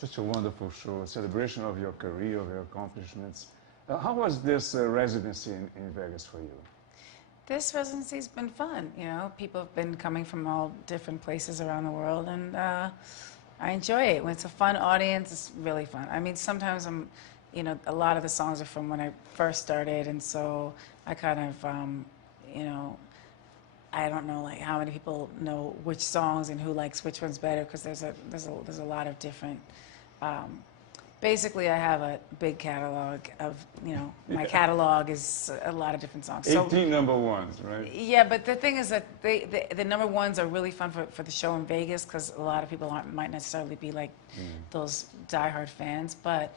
Such a wonderful show, a celebration of your career, of your accomplishments. How was this residency in Vegas for you? This residency's been fun. You know, people have been coming from all different places around the world, and I enjoy it. When it's a fun audience, it's really fun. I mean, sometimes you know, a lot of the songs are from when I first started, and so I kind of, you know, I don't know like how many people know which songs and who likes which ones better, because there's a lot of different. Basically, I have a big catalog of, you know, my catalog is a lot of different songs. 18 number ones, right? Yeah, but the thing is that the number ones are really fun for the show in Vegas, because a lot of people might necessarily be like those diehard fans. But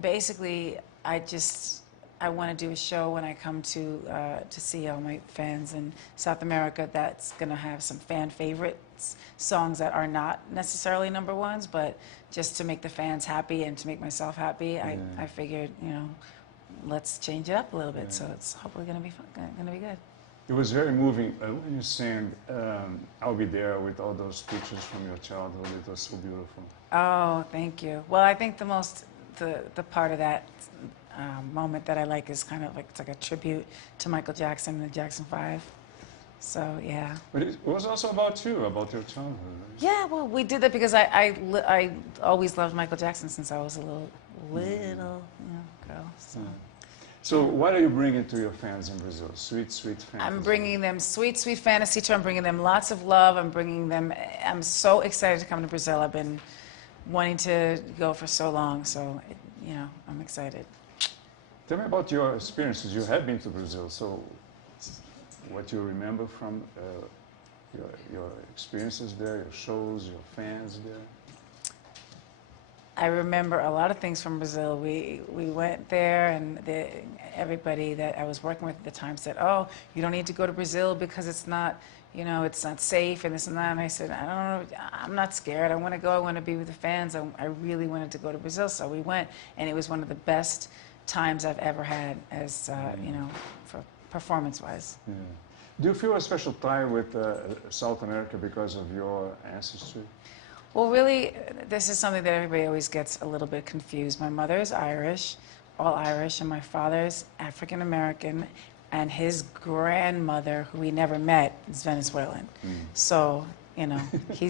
basically, I want to do a show when I come to see all my fans in South America that's going to have some fan favorites, songs that are not necessarily number ones, but just to make the fans happy and to make myself happy. I figured, you know, let's change it up a little bit. So it's hopefully going to be fun, going to be good. It was very moving when you sang I'll Be There with all those pictures from your childhood. It was so beautiful. Oh, thank you. Well, I think the part of that moment that I like is kind of like, it's like a tribute to Michael Jackson and the Jackson 5. So, yeah. But it was also about you, about your childhood. Right? Yeah, well, we did that because I always loved Michael Jackson since I was a little you know, girl. So. So what are you bringing to your fans in Brazil? Sweet, sweet fantasy. I'm bringing them sweet, sweet fantasy tour. I'm bringing them lots of love. I'm so excited to come to Brazil. I've been wanting to go for so long, so, you know, I'm excited. Tell me about your experiences. You have been to Brazil, so what you remember from your experiences there, your shows, your fans there? I remember a lot of things from Brazil. We went there, and everybody that I was working with at the time said, "Oh, you don't need to go to Brazil because it's not, you know, it's not safe and this and that." And I said, "I don't know. I'm not scared. I want to go. I want to be with the fans. I really wanted to go to Brazil." So we went, and it was one of the best times I've ever had, as you know, for performance-wise. Yeah. Do you feel a special tie with South America because of your ancestry? Well, really, this is something that everybody always gets a little bit confused. My mother is Irish, all Irish, and my father's African American, and his grandmother, who we never met, is Venezuelan. So, you know, he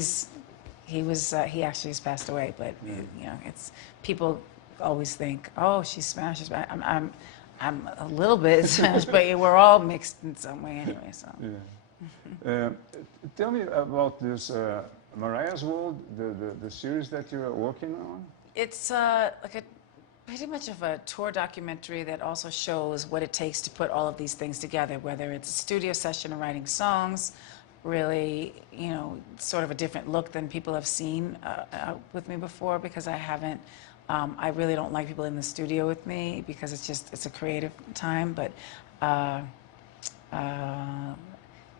actually has passed away, but you know, it's people always think, oh, she's Spanish. I'm a little bit Spanish, but we're all mixed in some way anyway. So. Yeah. Tell me about this Mariah's World, the series that you're working on. It's like pretty much of a tour documentary that also shows what it takes to put all of these things together, whether it's a studio session or writing songs, really, you know, sort of a different look than people have seen with me before, because I haven't. I really don't like people in the studio with me because it's a creative time, but I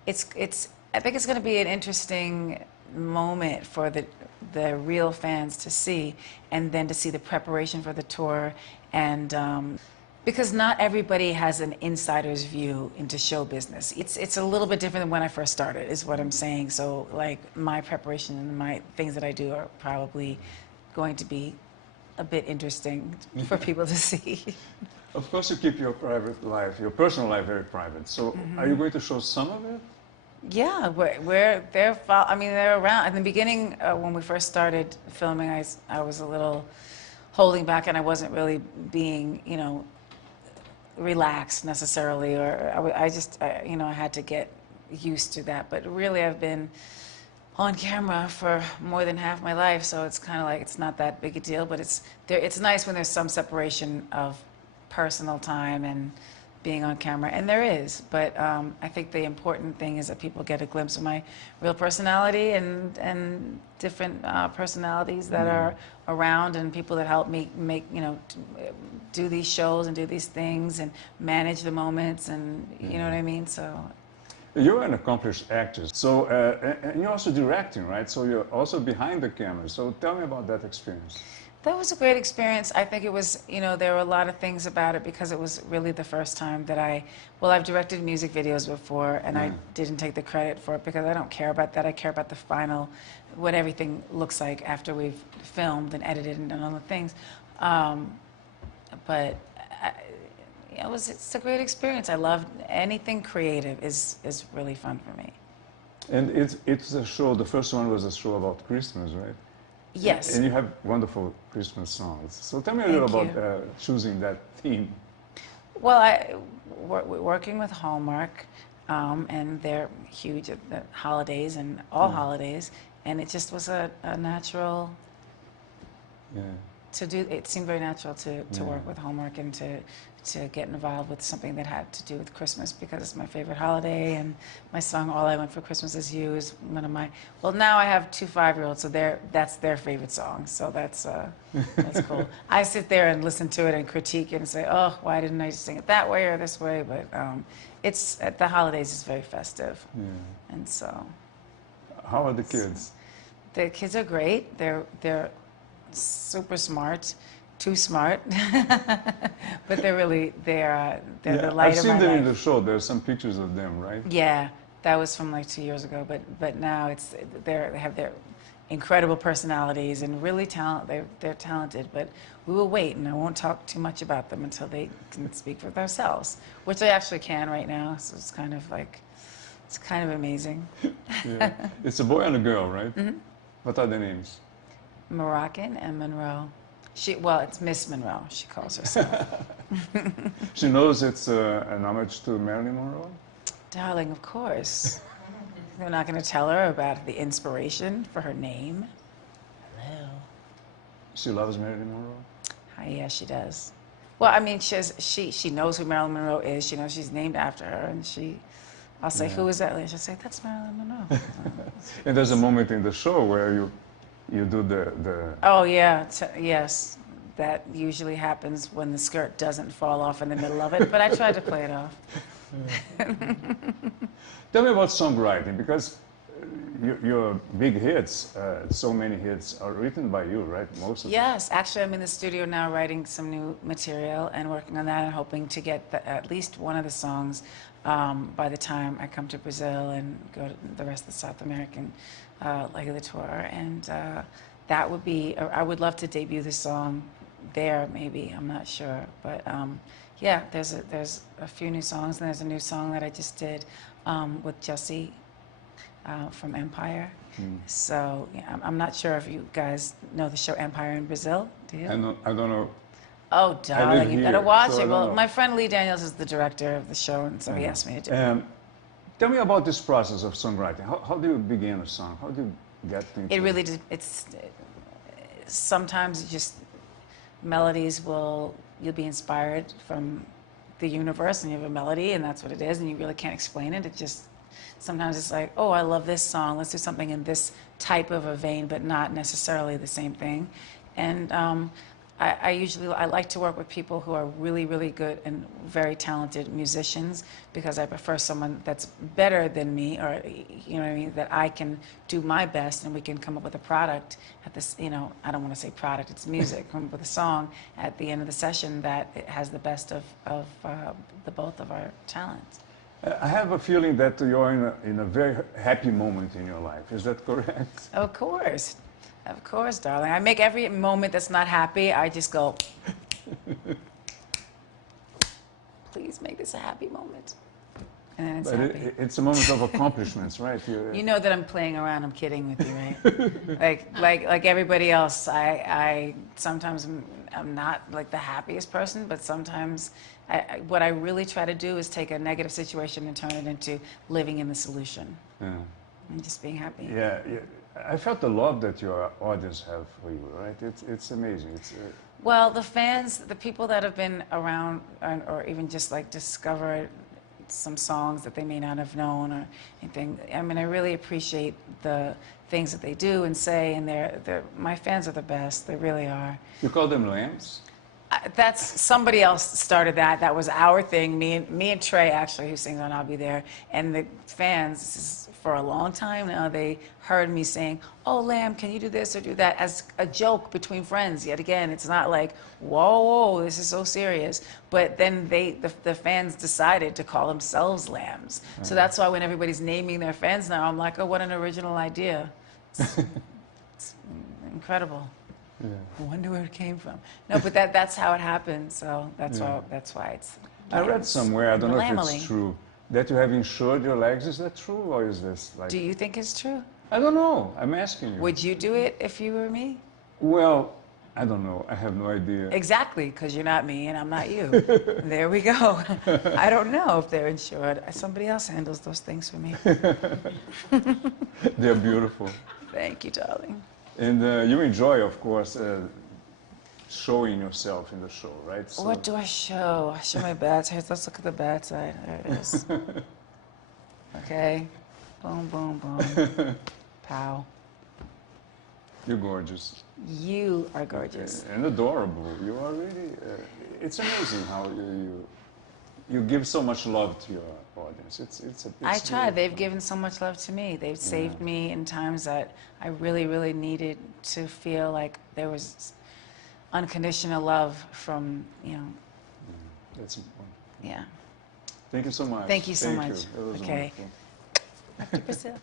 think it's going to be an interesting moment for the real fans to see, and then to see the preparation for the tour, and because not everybody has an insider's view into show business. It's a little bit different than when I first started, is what I'm saying. So like my preparation and my things that I do are probably going to be a bit interesting for people to see. Of course, you keep your private life, your personal life, very private. So, are you going to show some of it? Yeah, they're around. In the beginning, when we first started filming, I was a little holding back, and I wasn't really being, you know, relaxed necessarily, or you know, I had to get used to that. But really, I've been on camera for more than half my life, so it's kind of like it's not that big a deal. But it's nice when there's some separation of personal time and being on camera, and there is. But I think the important thing is that people get a glimpse of my real personality and different personalities that are around, and people that help me make, you know, do these shows and do these things and manage the moments, and you know what I mean. So. You're an accomplished actress, so and you're also directing, right? So you're also behind the camera. So tell me about that experience. That was a great experience. I think it was, you know, there were a lot of things about it because it was really the first time that well, I've directed music videos before and I didn't take the credit for it because I don't care about that. I care about the final, what everything looks like after we've filmed and edited and done all the things. But it's a great experience. I love anything creative is really fun for me. And it's a show, the first one was a show about Christmas, right? Yes. And you have wonderful Christmas songs. So tell me a little about choosing that theme. Well, we're working with Hallmark, and they're huge at the holidays and all holidays, and it just was a natural to do. It seemed very natural to work with Hallmark and to get involved with something that had to do with Christmas because it's my favorite holiday, and my song "All I Want for Christmas Is You" is one of my. Well, now I have 2 5-year-olds, so that's their favorite song. So that's cool. I sit there and listen to it and critique it and say, "Oh, why didn't I sing it that way or this way?" But it's at the holidays. It's very festive, and so. How are the kids? The kids are great. They're super smart. Too smart, but they're the light of my life. I've seen them in the show. There's some pictures of them, right? Yeah, that was from like 2 years ago. But now they have their incredible personalities and really they're talented. But we will wait, and I won't talk too much about them until they can speak for themselves, which they actually can right now. So it's kind of amazing. Yeah. It's a boy and a girl, right? Mm-hmm. What are their names? Moroccan and Monroe. It's Miss Monroe, she calls herself. She knows it's an homage to Marilyn Monroe? Darling, of course. We're not going to tell her about the inspiration for her name. Hello. She loves Marilyn Monroe? Yeah, she does. Well, I mean, she knows who Marilyn Monroe is. She knows she's named after her, and I'll say, who is that? She'll say, that's Marilyn Monroe. And there's a moment in the show where you do the... Oh, yeah. Yes. That usually happens when the skirt doesn't fall off in the middle of it, but I try to play it off. Tell me about songwriting, because your big hits, so many hits, are written by you, right? Most of them. Yes. Actually, I'm in the studio now writing some new material and working on that and hoping to get at least one of the songs by the time I come to Brazil and go to the rest of the South American leg of the tour, and that would be. I would love to debut the song there, maybe. I'm not sure, but yeah, there's a few new songs, and there's a new song that I just did with Jesse from Empire. So yeah, I'm not sure if you guys know the show Empire in Brazil. Do you? I don't know. Oh, darling, you gotta watch it. Well, know. My friend Lee Daniels is the director of the show, and so he asked me to do it. Tell me about this process of songwriting. How do you begin a song? How do you get things? It really, sometimes just melodies you'll be inspired from the universe and you have a melody and that's what it is and you really can't explain it. Sometimes it's like, oh, I love this song. Let's do something in this type of a vein, but not necessarily the same thing. And I like to work with people who are really, really good and very talented musicians because I prefer someone that's better than me, or you know what I mean, that I can do my best and we can come up with a product at this, you know, I don't want to say product, it's music, come up with a song at the end of the session that it has the best of the both of our talents. I have a feeling that you're in a very happy moment in your life. Is that correct? Of course. Of course, darling. I make every moment that's not happy, I just go, please make this a happy moment. And then it's happy. It's a moment of accomplishments, right? You know that I'm playing around, I'm kidding with you, right? like everybody else, I sometimes I'm not like the happiest person, but sometimes what I really try to do is take a negative situation and turn it into living in the solution. Yeah. And just being happy. Yeah. I felt the love that your audience have for you, right? It's amazing. Well, the fans, the people that have been around, or even just like discovered some songs that they may not have known or anything. I mean, I really appreciate the things that they do and say, and my fans are the best. They really are. You call them lambs? That's somebody else started that. That was our thing. Me and Trey, actually, who sings on "I'll Be There," and the fans. This is for a long time now, they heard me saying, "Oh, Lamb, can you do this or do that?" as a joke between friends. Yet again, it's not like, "Whoa, whoa, this is so serious." But then the fans decided to call themselves Lambs. So that's why when everybody's naming their fans now, I'm like, "Oh, what an original idea! It's incredible." Yeah. I wonder where it came from. No, but that's how it happened. So that's why it's. I read somewhere, I don't know if Lamely. it's true, that you have insured your legs. Is that true, or is this like? Do you think it's true? I don't know. I'm asking you. Would you do it if you were me? Well, I don't know. I have no idea. Exactly, because you're not me and I'm not you. There we go. I don't know if they're insured. Somebody else handles those things for me. They're beautiful. Thank you, darling. And you enjoy, of course, showing yourself in the show, right? So What do I show? I show my bad side. Let's look at the bad side. There it is. Okay. Boom, boom, boom. Pow. you're gorgeous. You are gorgeous. And adorable. You are really... it's amazing how you give so much love to your audience. It's I try. beautiful. They've given so much love to me. They've saved me in times that I really, really needed to feel like there was unconditional love from, That's important. yeah. Thank you so much. Thank you so much. It was Okay. wonderful. Back to Brazil.